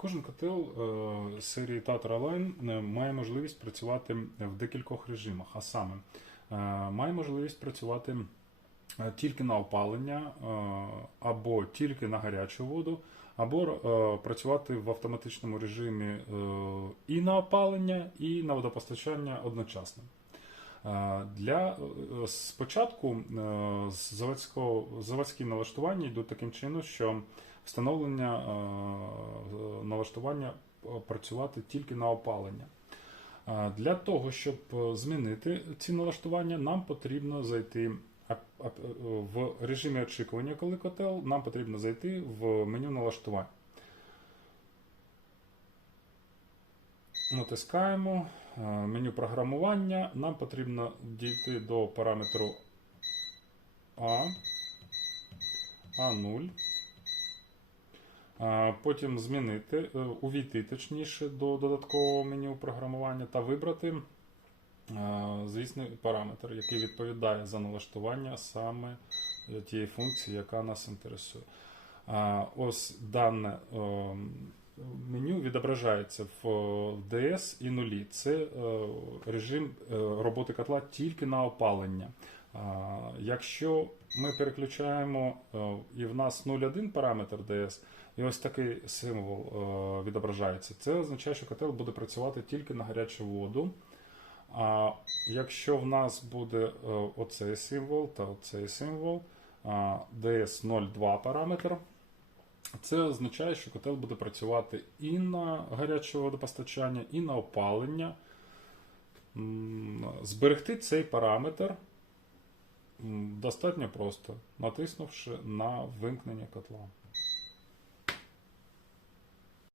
Кожен котел е, серії Tatra Line е, має можливість працювати в декількох режимах, а саме е, має можливість працювати тільки на опалення, або тільки на гарячу воду, або працювати в автоматичному режимі і на опалення, і на водопостачання одночасно. Е, Для е, спочатку е, заводського заводські налаштування йдуть таким чином, що встановлення налаштування працювати тільки на опалення. Для того, щоб змінити ці налаштування, нам потрібно зайти в режимі очікування, коли котел, нам потрібно зайти в меню налаштувань. Натискаємо е, меню програмування. Нам потрібно дійти до параметру А, А0. Е, Потім змінити, е, увійти точніше до додаткового меню програмування та вибрати звісний параметр, який відповідає за налаштування саме тієї функції, яка нас інтересує. Ось дане е, меню відображається в е, DS і нулі. Це е, режим е, роботи котла тільки на опалення. Якщо ми переключаємо е, і в нас 0,1 параметр DS, і ось такий символ е, відображається, це означає, що котел буде працювати тільки на гарячу воду. А якщо в нас буде е, оцей символ та оцей символ, DS02 параметр, це означає, що котел буде працювати і на гаряче водопостачання, і на опалення. Зберегти цей параметр достатньо просто, натиснувши на вимкнення котла.